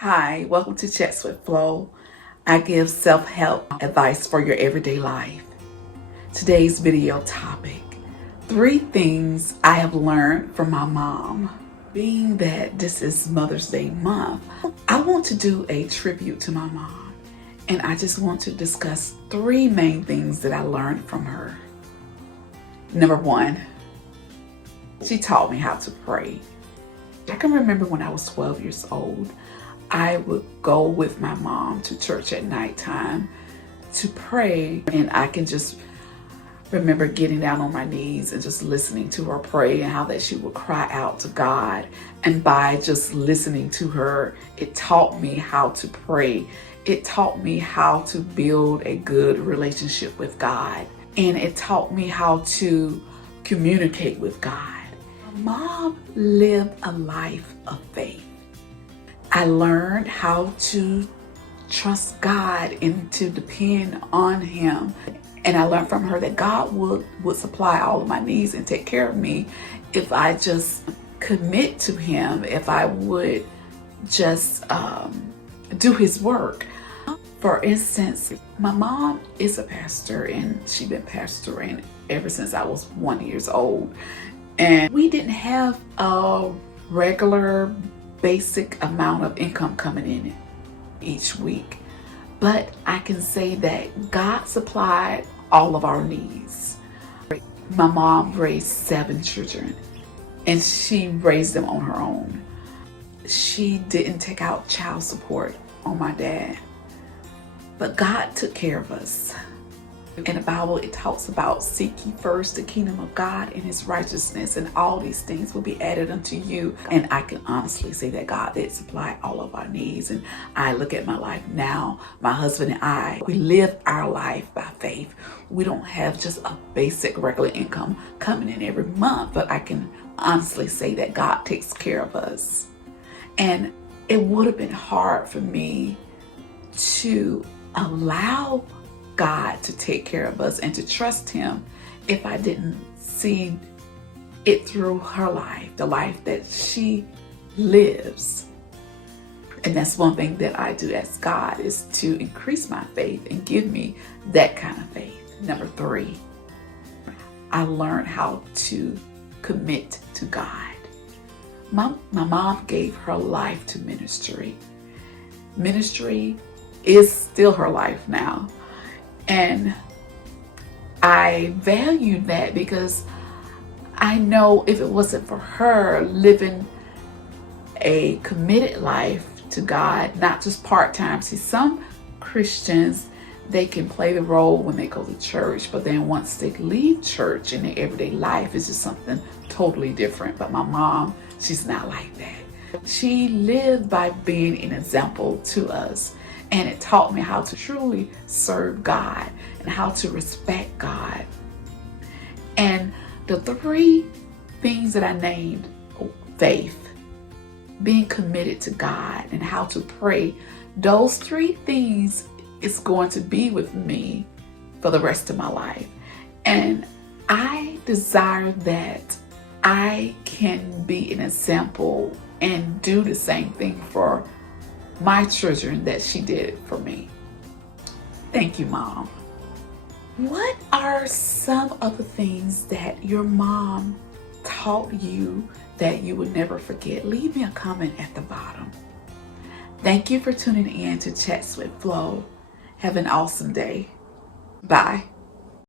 Hi, welcome to Chats with Flo. I give self-help advice for your everyday life. Today's video topic, 3 things I have learned from my mom. Being that this is Mother's Day month, I want to do a tribute to my mom. And I just want to discuss 3 main things that I learned from her. Number 1, she taught me how to pray. I can remember when I was 12 years old, I would go with my mom to church at nighttime to pray, and I can just remember getting down on my knees and just listening to her pray and how that she would cry out to God. And by just listening to her, it taught me how to pray. It taught me how to build a good relationship with God, and it taught me how to communicate with God. My mom lived a life of faith. I learned how to trust God and to depend on Him. And I learned from her that God would supply all of my needs and take care of me if I just commit to Him, if I would just do His work. For instance, my mom is a pastor, and she's been pastoring ever since I was 1 year old. And we didn't have a regular basic amount of income coming in each week, but I can say that God supplied all of our needs. My mom raised 7 children, and she raised them on her own. She didn't take out child support on my dad, but God took care of us. In the Bible, it talks about seek ye first the kingdom of God and His righteousness, and all these things will be added unto you. And I can honestly say that God did supply all of our needs. And I look at my life now, my husband and I, we live our life by faith. We don't have just a basic regular income coming in every month, but I can honestly say that God takes care of us. And it would have been hard for me to allow God to take care of us and to trust Him if I didn't see it through her life, the life that she lives. And that's one thing that I do ask God, is to increase my faith and give me that kind of faith. Number 3, I learned how to commit to God. My mom gave her life to ministry. Ministry is still her life now. And I value that, because I know if it wasn't for her living a committed life to God, not just part-time. See, some Christians, they can play the role when they go to church, but then once they leave church in their everyday life, it's just something totally different. But my mom, she's not like that. She lived by being an example to us. And it taught me how to truly serve God and how to respect God. And the 3 things that I named, faith, being committed to God, and how to pray, those 3 things is going to be with me for the rest of my life. And I desire that I can be an example and do the same thing for my children that she did for me. Thank you, Mom. What are some of the things that your mom taught you that you would never forget? Leave me a comment at the bottom. Thank you for tuning in to Chats with Flo. Have an awesome day. Bye.